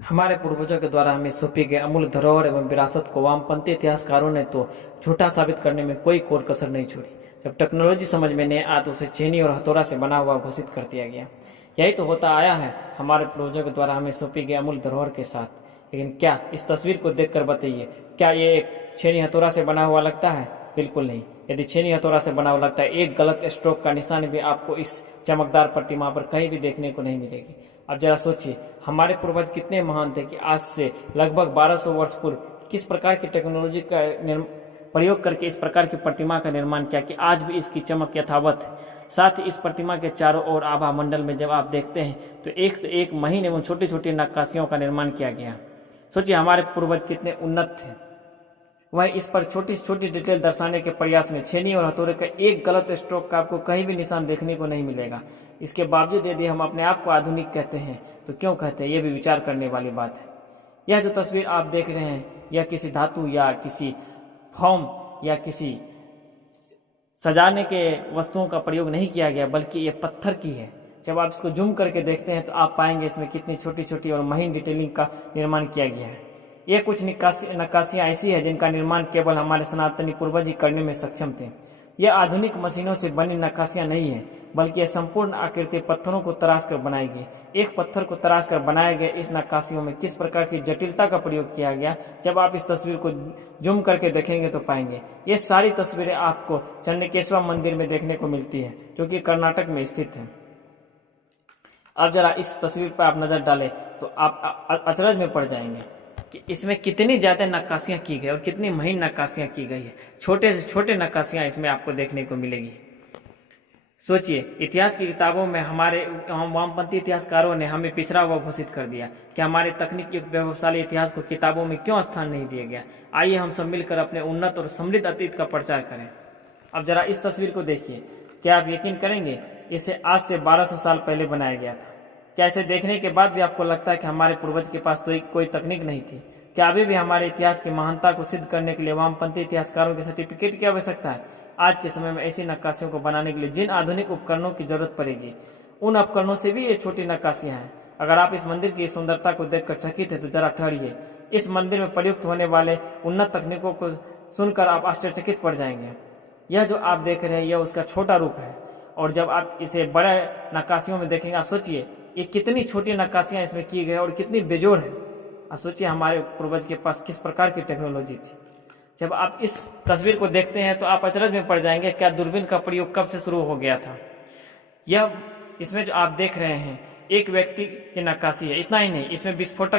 हमारे पूर्वजों के द्वारा हमें सौंपी गई अमूल्य धरोहर एवं विरासत को वामपंथी इतिहासकारों ने तो झूठा साबित करने में कोई कोर कसर नहीं छोड़ी। जब टेक्नोलॉजी समझ में नहीं आया तो उसे चीनी और हथौड़ा से बना हुआ घोषित कर दिया गया। यही तो होता आया है हमारे पूर्वजों के द्वारा हमें सौंपी गई अमूल्य धरोहर के साथ। लेकिन क्या इस तस्वीर को देखकर बताइए, क्या ये एक छेनी हथौड़ा से बना हुआ लगता है? बिल्कुल नहीं। यदि छेनी हथौड़ा से बना हुआ लगता है, एक गलत स्ट्रोक का निशान भी आपको इस चमकदार प्रतिमा पर कहीं भी देखने को नहीं मिलेगी। अब जरा सोचिए, हमारे पूर्वज कितने महान थे कि आज से लगभग 1200 वर्ष पूर्व किस प्रकार की टेक्नोलॉजी का प्रयोग करके इस प्रकार की प्रतिमा का निर्माण किया कि आज भी इसकी चमक यथावत है। साथ ही इस प्रतिमा के चारों ओर आभा मंडल में जब आप देखते हैं तो एक से एक महीन एवं छोटी छोटी नक्काशियों का निर्माण किया गया। सोचिए हमारे पूर्वज कितने उन्नत थे। वह इस पर छोटी से छोटी डिटेल दर्शाने के प्रयास में छेनी और हथौड़े का एक गलत स्ट्रोक का आपको कहीं भी निशान देखने को नहीं मिलेगा। इसके बावजूद यदि हम अपने आप को आधुनिक कहते हैं तो क्यों कहते हैं, यह भी विचार करने वाली बात है। यह जो तस्वीर आप देख रहे हैं यह किसी धातु या किसी फॉर्म या किसी सजाने के वस्तुओं का प्रयोग नहीं किया गया, बल्कि ये पत्थर की है। जब आप इसको जूम करके देखते हैं तो आप पाएंगे इसमें कितनी छोटी छोटी और महीन डिटेलिंग का निर्माण किया गया है। ये कुछ नक्काशियां ऐसी है जिनका निर्माण केवल हमारे सनातनी पूर्वज ही करने में सक्षम थे। यह आधुनिक मशीनों से बनी नक्काशियां नहीं है, बल्कि यह संपूर्ण आकृति पत्थरों को तराश कर बनाई गई। एक पत्थर को तराश कर बनाए गए इस नक्काशियों में किस प्रकार की जटिलता का प्रयोग किया गया, जब आप इस तस्वीर को जूम करके देखेंगे तो पाएंगे। ये सारी तस्वीरें आपको चन्नकेश्वर मंदिर में देखने को मिलती है, जो कि कर्नाटक में स्थित है। अब जरा इस तस्वीर पर आप नजर डालें तो आप अचरज में पड़ जाएंगे कि इसमें कितनी ज्यादा नक्काशियां की गई और कितनी महीन नक्काशियां की गई है। छोटे से छोटे नक्काशियां इसमें आपको देखने को मिलेगी। सोचिए, इतिहास की किताबों में हमारे वामपंथी इतिहासकारों ने हमें पिछड़ा हुआ घोषित कर दिया कि हमारे तकनीकी वैभवशाली इतिहास को किताबों में क्यों स्थान नहीं दिया गया। आइए हम सब मिलकर अपने उन्नत और समृद्ध अतीत का प्रचार करें। अब जरा इस तस्वीर को देखिए, क्या आप यकीन करेंगे इसे आज से 1200 साल पहले बनाया गया था। क्या इसे देखने के बाद भी आपको लगता है कि हमारे पूर्वज के पास तो कोई तकनीक नहीं थी? क्या अभी भी हमारे इतिहास की महानता को सिद्ध करने के लिए वामपंथी इतिहासकारों के सर्टिफिकेट की आवश्यकता है? आज के समय में ऐसी नक्काशियों को बनाने के लिए जिन आधुनिक उपकरणों की जरूरत पड़ेगी, उन उपकरणों से भी ये छोटी नक्काशियां हैं। अगर आप इस मंदिर की सुंदरता को देखकर चकित है तो जरा ठहरिए। इस मंदिर में प्रयुक्त होने वाले उन्नत तकनीकों को सुनकर आप आश्चर्यचकित पड़ जाएंगे। यह जो आप देख रहे हैं यह उसका छोटा रूप है, और जब आप इसे बड़े नक्काशियों में देखेंगे, आप सोचिए ये कितनी छोटी नक्काशियां इसमें की गई और कितनी बेजोड़ है। आप सोचिए हमारे पूर्वज के पास किस प्रकार की टेक्नोलॉजी थी। जब आप इस तस्वीर को देखते हैं तो आप अचरज में पड़ जाएंगे, क्या दूरबीन का प्रयोग कब से शुरू हो गया था। यह इसमें जो आप देख रहे हैं एक व्यक्ति की नक्काशी है। इतना ही नहीं, इसमें विस्फोटक